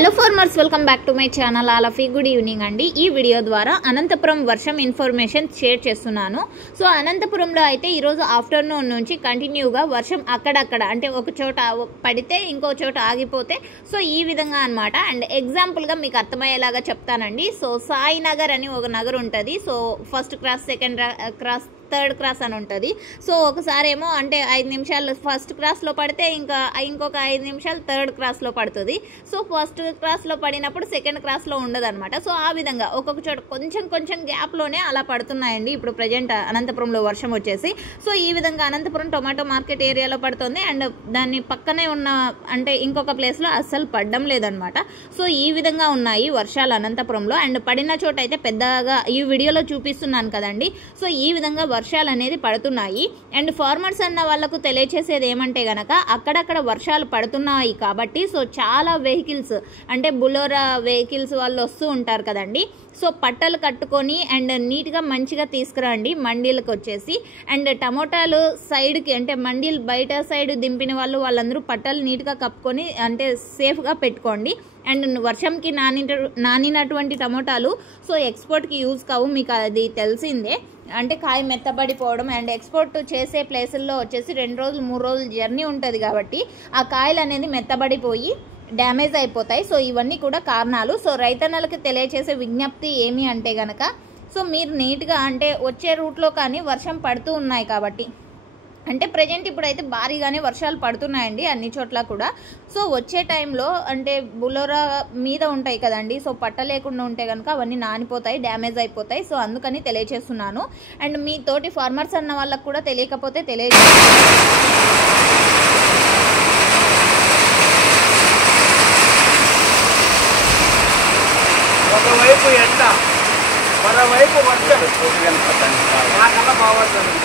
Hello farmers, welcome back to my channel. All of you good evening అండి. ఈ video ద్వారా అనంతపురం వర్షం information share చేస్తున్నాను. సో అనంతపురంలో అయితే ఈరోజు ఆఫ్టర్నూన్ నుంచి కంటిన్యూగా వర్షం అక్కడక్కడ అంటే ఒక చోట పడితే ఇంకో చోట ఆగిపోతే సో ఈ విధంగా అనమాట. అండ్ ఎగ్జాంపుల్గా మీకు అర్థమయ్యేలాగా చెప్తానండి. సో సాయినగర్ అని ఒక నగర్ ఉంటుంది. So first cross, second cross, third cross అని ఉంటుంది. సో ఒకసారి ఏమో అంటే 5 నిమిషాలు ఫస్ట్ క్రాస్లో పడితే ఇంకొక 5 నిమిషాలు థర్డ్ క్రాస్లో పడుతుంది. సో ఫస్ట్ క్రాస్లో పడినప్పుడు సెకండ్ క్రాస్లో ఉండదు అనమాట. సో ఆ విధంగా ఒక్కొక్క చోట కొంచెం గ్యాప్లోనే అలా పడుతున్నాయండి. ఇప్పుడు ప్రజెంట్ అనంతపురంలో వర్షం వచ్చేసి సో ఈ విధంగా అనంతపురం టొమాటో మార్కెట్ ఏరియాలో పడుతుంది. అండ్ దాన్ని పక్కనే ఉన్న అంటే ఇంకొక ప్లేస్లో అస్సలు పడడం లేదనమాట. సో ఈ విధంగా ఉన్నాయి వర్షాలు అనంతపురంలో. అండ్ పడిన చోట అయితే పెద్దగా ఈ వీడియోలో చూపిస్తున్నాను కదండి. సో ఈ విధంగా వర్షాలు అనేది పడుతున్నాయి. అండ్ ఫార్మర్స్ అన్న వాళ్ళకు తెలియచేసేది ఏమంటే గనక అక్కడక్కడ వర్షాలు పడుతున్నాయి కాబట్టి సో చాలా వెహికల్స్ అంటే బులోరా వెహికల్స్ వాళ్ళు వస్తూ ఉంటారు కదండి. సో పట్టలు కట్టుకొని అండ్ నీట్గా మంచిగా తీసుకురండి మండీలకు వచ్చేసి. అండ్ టమోటాలు సైడ్కి అంటే మండీలు బయట సైడ్ దింపిన వాళ్ళందరూ పట్టలు నీట్గా కప్పుకొని అంటే సేఫ్గా పెట్టుకోండి. అండ్ వర్షంకి నానినటువంటి టమోటాలు సో ఎక్స్పోర్ట్కి యూజ్ కావు, మీకు అది తెలిసిందే. అంటే కాయ మెత్తబడిపోవడం అండ్ ఎక్స్పోర్ట్ చేసే ప్లేసుల్లో వచ్చేసి 2 రోజులు 3 రోజులు జర్నీ ఉంటుంది కాబట్టి ఆ కాయలు అనేది మెత్తబడిపోయి డ్యామేజ్ అయిపోతాయి. సో ఇవన్నీ కూడా కారణాలు. సో రైతన్నలకు తెలియచేసే విజ్ఞప్తి ఏమి అంటే గనక సో మీరు నీట్గా అంటే వచ్చే రూట్లో కానీ వర్షం పడుతూ ఉన్నాయి కాబట్టి అంటే ప్రజెంట్ ఇప్పుడైతే భారీగానే వర్షాలు పడుతున్నాయండి అన్ని చోట్ల కూడా. సో వచ్చే టైంలో అంటే బులోరా మీద ఉంటాయి కదండి. సో పట్ట లేకుండా ఉంటే కనుక అవన్నీ నానిపోతాయి, డ్యామేజ్ అయిపోతాయి. సో అందుకని తెలియచేస్తున్నాను. అండ్ మీ తోటి ఫార్మర్స్ అన్న వాళ్ళకు కూడా తెలియకపోతే ఒకవైపు ఎండ, మరోవైపు వర్షం నాకన్నా బాగుంటుంది.